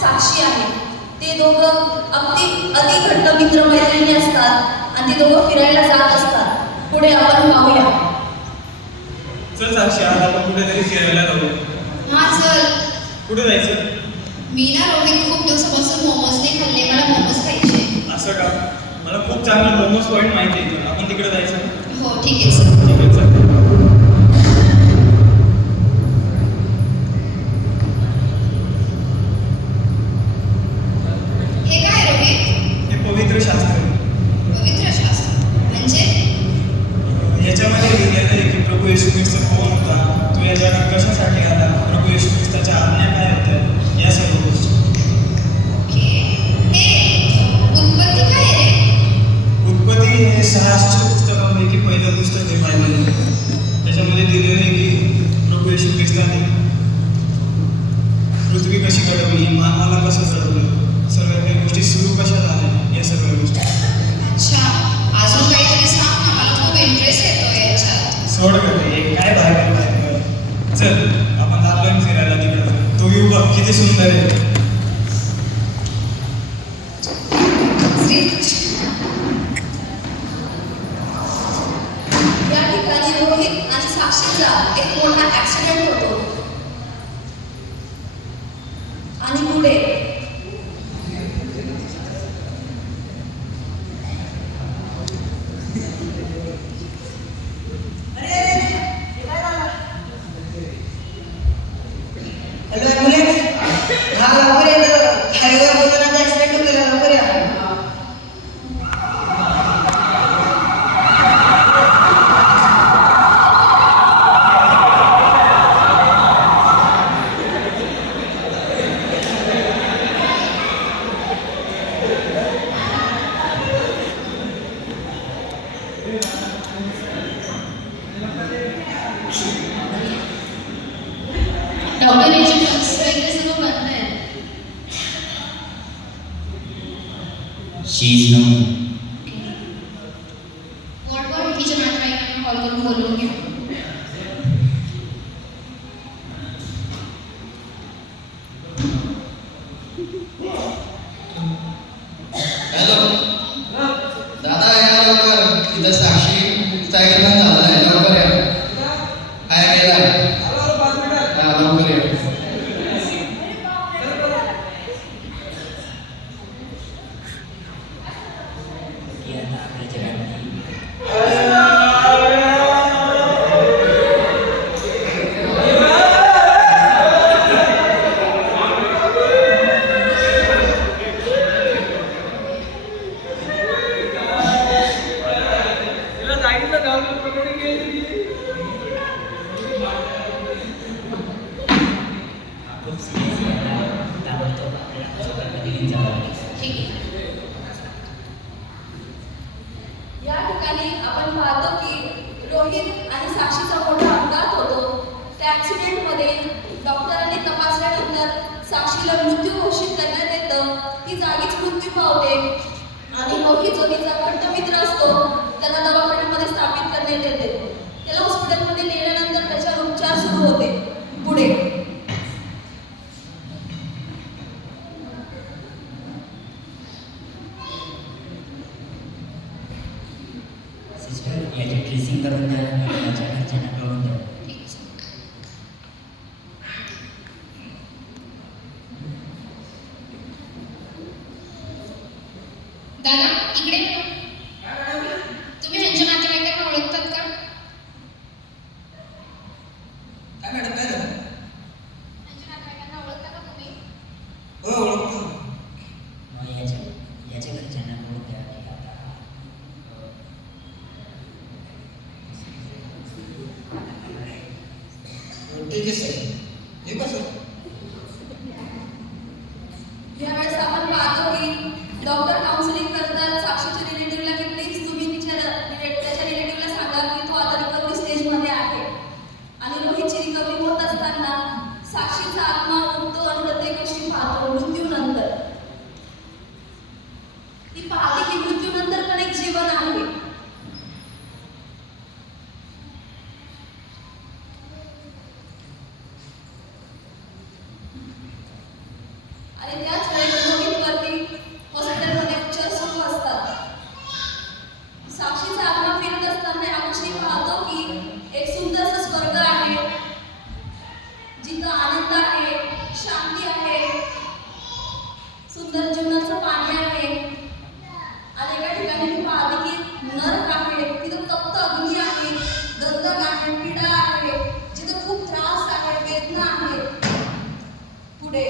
साक्षी आहे. ते दोघं अति घट्ट मित्र मैत्रिणी असतात आणि ते दोघं फिरायला जात असतात. पुढे आपण पाहूया. चल साक्षी, आज आपण कुठेतरी फिरायला जाऊ. हा चल. कुठे जायचं? मी ना रोहित खूप दिवसापासून मोमोज नाही खाल्ले, मला मोमोज खायचे. असं का? मला खूप चांगलं मोमोज पॉईंट माहिती आहे. आपण तिकडे जायचं? हो ठीक आहे चल. ठीक आहे चल. हे काय रोहित? हे पवित्र शास्त्र. पवित्र शास्त्र म्हणजे? याच्यामध्ये लिहिलेलं आहे की प्रभू येशू ख्रिस्त कोण होता, तो या जगात कशासाठी आला, प्रभू येशू ख्रिस्ताच्या आज्ञा काय होत्या, या सर्व गोष्टी. ओके. हे उत्पत्ती काय आहे रे? उत्पत्ती हे 600 पुस्तकांपैकी पहिलं पुस्तक आहे बायबलमध्ये. त्याच्यामध्ये दिलेलं आहे की प्रभू येशू ख्रिस्ताने पृथ्वी कशी घडवली, मानवाला कसं घडवलं, सर्व काही गोष्टी सुरू कशा झाल्या, या सर्व गोष्टी. अच्छा, अजून काहीतरी सांग ना, मला खूप इंटरेस्ट येतोय याच्यात. सोड करते हे काय बायबल बायबल. चल आपण जातोय फिरायला तिकडं. तो व्ह्यू बघ किती सुंदर आहे. या ठिकाणी रोहित आणि साक्षीचा एक मोठा ऍक्सिडेंट होतो. आणि पुढे हॅलो ॲम्ब्युलन्स. हा लवकर ये, हायवेवर बोलताना ॲक्सिडेंट होतोय, लवकर या. डॉक्टर याची पल्स वगैरे सगळं बंद आहे. She is known. वॉर्डवर तिच्या नातेवाईकांना कॉल करून बोलवून घ्या. हॅलो दादा, या लवकर. तिथं साक्षीचा ॲक्सिडेंट झाला आहे, लवकर या. काय गेला? हा लवकर या. ठीक आहे. या ठिकाणी आपण पाहतो की रोहित आणि साक्षीचा मोठा अपघात होतो. त्या ऍक्सिडेंटमध्ये डॉक्टरांनी तपासल्यानंतर साक्षीला मृत्यू घोषित करण्यात येतं. ती जागीच मृत्यू पावते आणि रोहित जो तिचा घट्ट मित्र असतो त्याला दवाखान्यामध्ये स्थापित करण्यात येते. त्याला हॉस्पिटलमध्ये नेल्यानंतर त्याच्यावर उपचार सुरू होते. पुढे सिस्टर, याची ट्रेसिंग करून द्या, माझ्या घरच्यांना कळून द्या. ठीक आहे. दादा इकडे या. तुम्ही ह्यांच्या नातेवाईकांना ओळखतात का? काय मॅडम, काय झालं? ह्यांच्या नातेवाईकांना ओळखता का तुम्ही? हो ओळखतो. मग याच्या घरच्यांना कळून द्या की आता ठीक आहे सर. हे कसं? यावेळेस आपण पाहतो की डॉक्टर काउन्सिलिंग करतात साक्षीच्या रिलेटिव्हला की प्लीज तुम्ही त्याच्या रिलेटिव्हला सांगा की तो आता रिकव्हरी स्टेजमध्ये आहे. आणि रोहितची रिकव्हरी होत असताना साक्षीचा आत्मा उठतो आणि प्रत्येक गोष्टी पाहतो. मृत्यूनंतर आणि त्याच वेळेस रोहितवरती हॉस्पिटलमध्ये उपचार सुरू असतात. साक्षीचा आत्मा फिरत असताना साक्षी पाहतो की एक सुंदरसा स्वर्ग आहे, जिथं आनंद आहे, शांती आहे, सुंदर जीवनाचं पाणी आहे. आणि एका ठिकाणी ती पाहते की नरक आहे, तिथं तप्त अग्नी आहे, दगदग आहे, पीडा आहे, जिथं खूप त्रास आहे, वेदना आहे. पुढे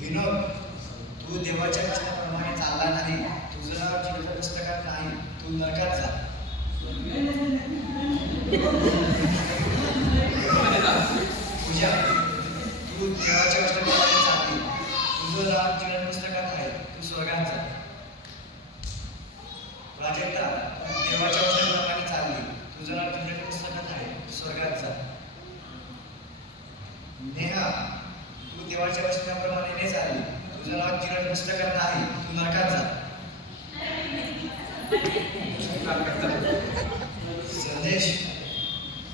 विनोद, तू देवाच्या वचनाप्रमाणे चालला नाही, तुझं नाव जीवनाच्या पुस्तकात नाही, तू नरकात जा. पूजा, तू देवाच्या वचनाप्रमाणे चालली, तुझं नाव जीवनाच्या पुस्तकात आहे, तू स्वर्गात जा. प्राजक्ता, तू देवाच्या वचनाप्रमाणे चालली, तुझं नाव जीवनाच्या पुस्तकात आहे, तू स्वर्गात जा. नेहा, तू देवाच्या वचनाप्रमाणे नाही चालली, तुझं नाव जीवन पुस्तकात नाही, तू नरकात जा. संदेश,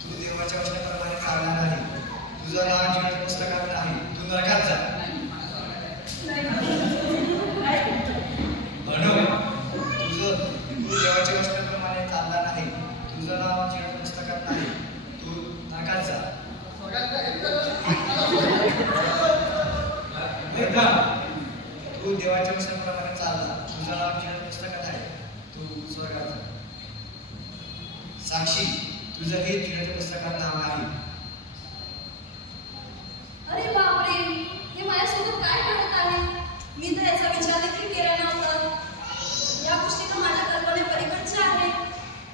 तू देवाच्या वचनाप्रमाणे चालणार नाही, तुझं नाव जीवन पुस्तकात नाही, तू नरकात जा. म्हणून तू देवाच्या वचनाप्रमाणे चालला नाही, तुझं नाव जीवन पुस्तकात नाही, तू नरकात जा. तू देवाच्या वचनाप्रमाणे चालला, तुझं नाव जीवन पुस्तकात आहे, तू स्वर्गात जा. साक्षी, तुझं हे जीवनाच्या पुस्तकात नाव नाही. अरे बापरे, हे माझ्यासोबत काय घडत आहे? मी तर याचा विचार देखील केला नव्हता. या गोष्टी तर माझ्या कल्पनेपलीकडच्या आहे.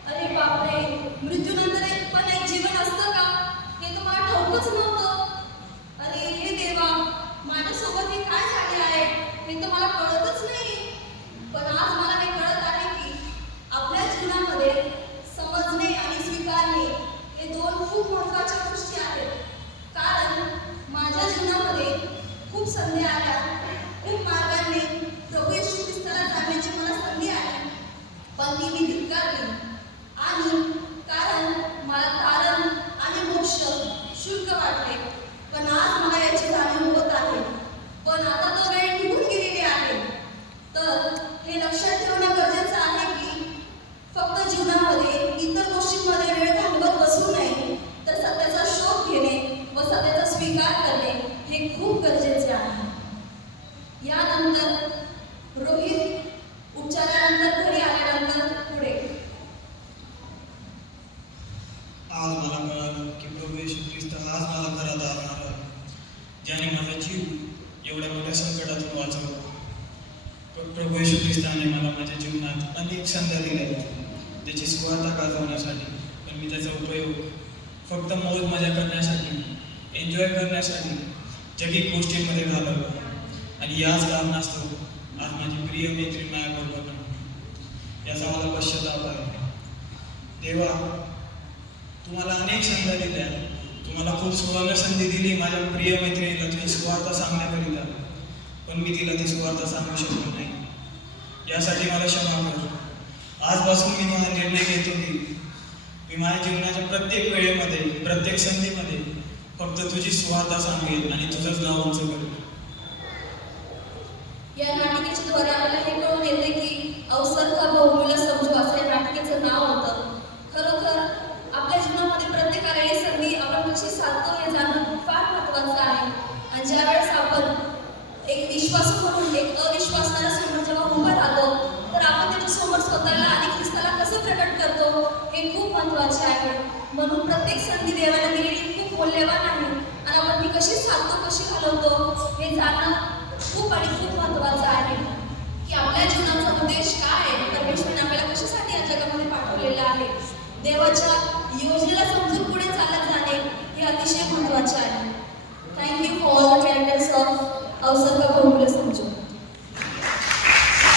अरे बापरे, मृत्यूनंतर पण एक जीवन असतं का? हे तर मला ठाऊकच नव्हतं. अरे हे देवा, माझ्यासोबत हे काय झाले आहे हे तर मला कळतच नाही. पण आज मला हे कळत आहे की आपल्या जीवनामध्ये समजणे आणि स्वीकारणे हे दोन खूप महत्त्वाच्या गोष्टी आहेत. कारण माझ्या जीवनामध्ये खूप संधी आल्या, खूप मार्गाने प्रभू येशू ख्रिस्ताला जाण्याची मला संधी आली, पण ती मी धिक्कारली. आणि कारण मला तारण आणि मोक्ष शुल्क वाटले, पण आज मला याची जाणीव होत आहे. पण आता तो वेळ निघून गेलेली आहे. तर हे लक्षात ठेवणं गरजेचं आहे की फक्त जीवनामध्ये इतर गोष्टींमध्ये वेळ घालवत बसू नये, तर सत्याचा शोध घेणे व सत्याचा स्वीकार करणे हे खूप गरजेचे आहे. यानंतर रोहित उपचारानंतर घरी आल्यानंतर पुढे आज मला कळालं की प्रभू येशू ख्रिस्त आज मला घरात आणणार आहे, ज्याने माझा जीव एवढ्या मोठ्या संकटातून वाचवला. प्रभू येशू ख्रिस्ताने मला माझ्या जीवनात अनेक संध्या दिल्या त्याची स्वार्थ गाजवण्यासाठी, पण मी त्याचा उपयोग फक्त मौज मजा करण्यासाठी, एन्जॉय करण्यासाठी, जगिक गोष्टींमध्ये घालवला. आणि याच कारणास्तव आज माझी प्रिय मैत्रीण माझ्याबरोबर नाही. याचा मला पश्चाताप आहे. देवा, तुम्हाला अनेक संध्या दिल्या, तुम्हाला खूप सुवर्ण संधी दिली माझ्या प्रिय मैत्रिणीला तुझी स्वार्थ सांगण्याकरिता, पण मी तिला ती स्वार्थ सांगू शकलो नाही. यासाठी मला क्षमा कर. आजपासून मी हा निर्णय घेतो की मी माझ्या जीवनाच्या प्रत्येक वेळेमध्ये, प्रत्येक संधीमध्ये फक्त तुझी स्वार्थ सांगेल आणि तुझंच नाव उंच करेल. या नाटिकेच्या द्वारे आपल्याला हे कळून येते की अवसर का बहुमूल्य समजू असं या नाटिकेचं नाव होतं. खरोखर आपल्या जीवनामध्ये प्रत्येक आलेली संधी आपण कशी साधतो हे जाणणं फार महत्त्वाचं आहे. आणि ज्यावेळेस आपण एक विश्वासू म्हणून एक अविश्वासणाऱ्या समोर जेव्हा उभं राहतो, तर आपण त्याच्यासमोर स्वतःला आणि ख्रिस्ताला कसं प्रकट करतो हे खूप महत्त्वाचे आहे. म्हणून प्रत्येक संधी देवाने दिलेली खूप मौल्यवान आहे आणि आपण ती कशी साधतो, कशी घालवतो हे जाणणं खूप आणि खूप महत्त्वाचं आहे. की आपल्या जीवनाचा उद्देश काय आहे, परमेश्वराने आपल्याला कशासाठी या जगामध्ये पाठवलेलं आहे, देवाच्या योजनेला